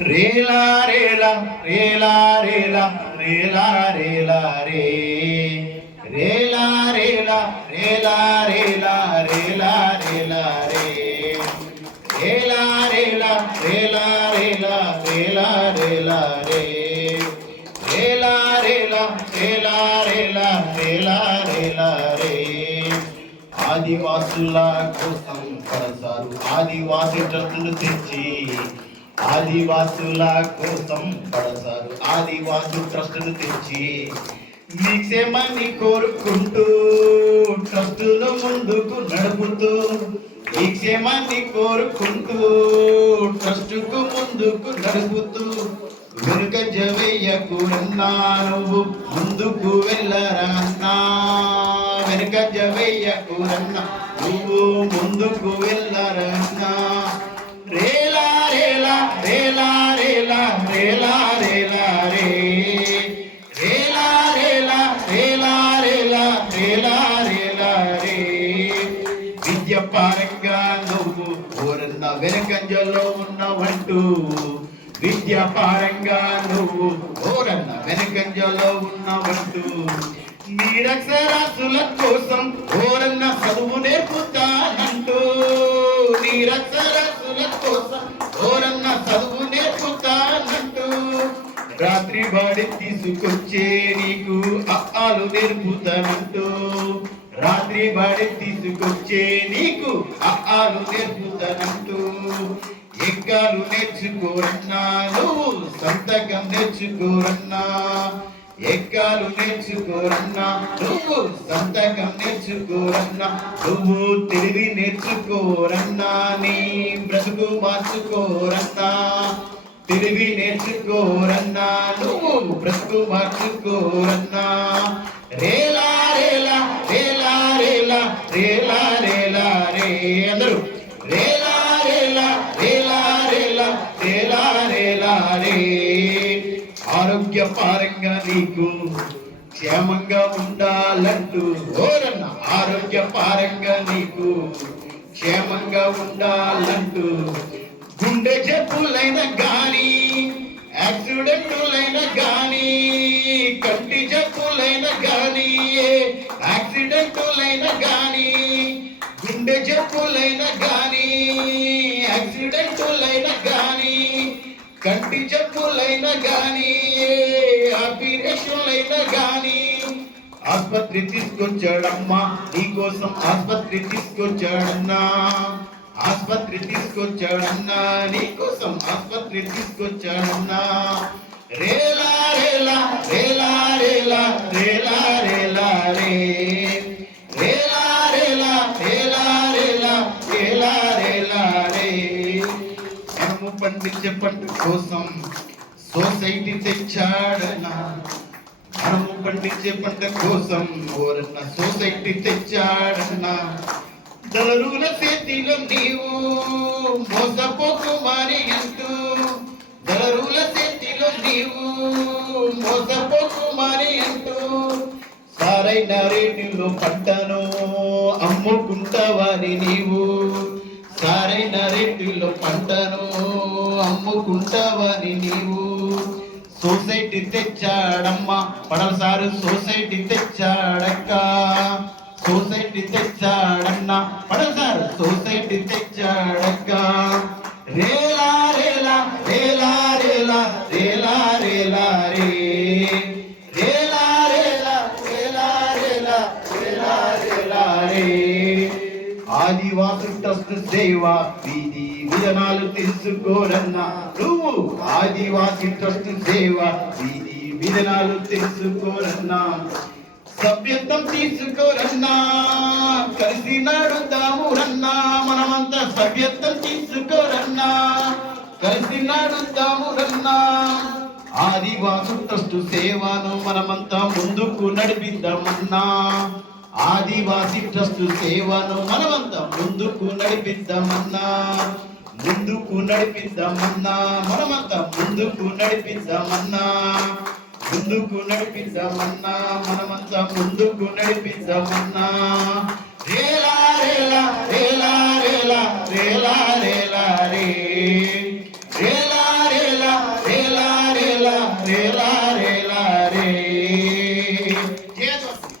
రేలా రేలా రేలా రేలా రేలా రేలా రే రేలా రేలా రేలా రేలా రేలా రేలా రే రేలా రేలా రేలా రేలా రేలా రేలా రే రేలా రేలా రేలా రేలా రేలా రేలా రే ఆదివాసుల కోసం పడసారు ఆదివాసి ట్రస్టులు తెచ్చి ఆదివాసుల కోసం పడసారు ఆదివాసు ట్రస్టులు తెచ్చి మీ క్షేమాన్ని కోరుకుంటూ ట్రస్టును ముందుకు నడుపుతూ మీ క్షేమాన్ని కోరుకుంటూ ట్రస్టుకు ముందుకు నడుపుతూ వెనుక జవేయకున్నా నువ్వు ముందుకు వెళ్ళరాన్నా వెనుక జవేయకున్నా నువ్వు ముందుకు వెళ్ళరన్నా రేలా రేలా రేలా రేలా రేలా రేలా రే రేలా రేలా రేలా రేలా రేలా రేలా రే విద్య పరంగా నువ్వు ఊరన్న వెనకంజలో ఉన్నవంటూ విద్య పరంగా నువ్వు ఊరన్న వెనకంజలో ఉన్నవంటూ నిరక్షరాస్యుల కోసం ఊరన్న చదువు నేర్పుతానంటూ నిరక్షరాస్యుల కోసం ఊరన్న చదువు నేర్పుతానంటూ రాత్రి బాడి తీసుకొచ్చే నీకు అప్పాలు నేర్పుతానంటూ రాత్రి బాడి తీసుకొచ్చే నీకు అప్పాలు నేర్పుతానంటూ ఎగ్గాలు నేర్చుకోరన్నా నువ్వు సంతకం నేర్చుకోరన్నా ఎగ్గాలు నేర్చుకోరన్నా నువ్వు సంతకం నేర్చుకోరన్నా నువ్వు తెలివి నేర్చుకోరన్నా నీ బ్రతుకు మార్చుకోరన్నా తెలివి నేర్చుకోరన్నా నువ్వు బ్రతుకు మార్చుకోరన్నా రేలా రేలా రేలా రేలా రేలా రేలా రే అందరూ రేలా రేలా రేలా రేలా రేలా రేలా రే ఆరోగ్య పరంగా నీకు క్షేమంగా ఉండాలంటూ ఓరన్న ఆరోగ్య పరంగా నీకు క్షేమంగా ఉండాలంటూ గుండె జబ్బులైన గాని యాక్సిడెంటులైన గాని కంటి జబ్బులైన గాని యాక్సిడెంటులైన గాని గుండె జబ్బులైన గాని యాక్సిడెంటులైన గాని కంటి జబ్బులైన గాని ఆపరేషన్లైన గాని ఆస్పత్రి తీసుకొచ్చాడమ్మా నీకోసం ఆస్పత్రి తీసుకొచ్చాడన్నా ఆస్పత్రి తీసుకొచ్చాడన్నా నీకోసం ఆస్పత్రి తీసుకొచ్చాడన్నా రేలా రేలా రేలా రేలా రేలా రేలా రే రేలా రేలా రేలా రేలా రేలా రేలా రే మనము పండించే పంట కోసం సొసైటీ తెచ్చాడన్నా మనము పండించే పంట కోసం ఓరన్న సొసైటీ తెచ్చాడన్నా దళరుల చేతిలో నీవు మోసపోకు మరి అంటూ దళరుల చేతిలో నీవు మోసపోకు మరి అంటూ సారైన రేటులో పంటను అమ్ముకుంటావని నీవు సారైన రేటులో పంటను అమ్ముకుంటావని నీవు society తెచ్చాడమ్మా పడసారు society తెచ్చాడక్క society తెచ్చాడన్నా పడసారు society తెచ్చాడక్క Rela Rela Rela Rela Rela Rela రే రేలా రేలా రేలా రేలా రేలా రేలా రే ఆదివాసు ట్రస్ట్ సేవ వీధి విధానాలు తెలుసుకోరన్నా నువ్వు ఆదివాసి ట్రస్ట్ సేవ వీధి విధానాలు తెలుసుకోరన్నా సభ్యత్వం తీసుకోరన్నా కలిసి నడుద్దాము రన్నా మనమంతా సభ్యత్వం తీసుకోరన్నా కలిసి నడుద్దాము రన్నా ఆదివాసు ట్రస్ట్ సేవను మనమంతా ముందుకు నడిపిద్దామన్నా ఆదివాసి ట్రస్ట్ సేవను మనమంతా ముందుకు నడిపిద్దామన్నా ముందుకు నడిపిద్దామన్నా మనమంతా ముందుకు నడిపిద్దామన్నా ముందుకు నడిపిద్దామన్నా మనమంతా ముందుకు నడిపిద్దామన్నా రేలా రేలా రేలా రేలా రేలా రేలా రే రేలా రేలా లేదు అసలు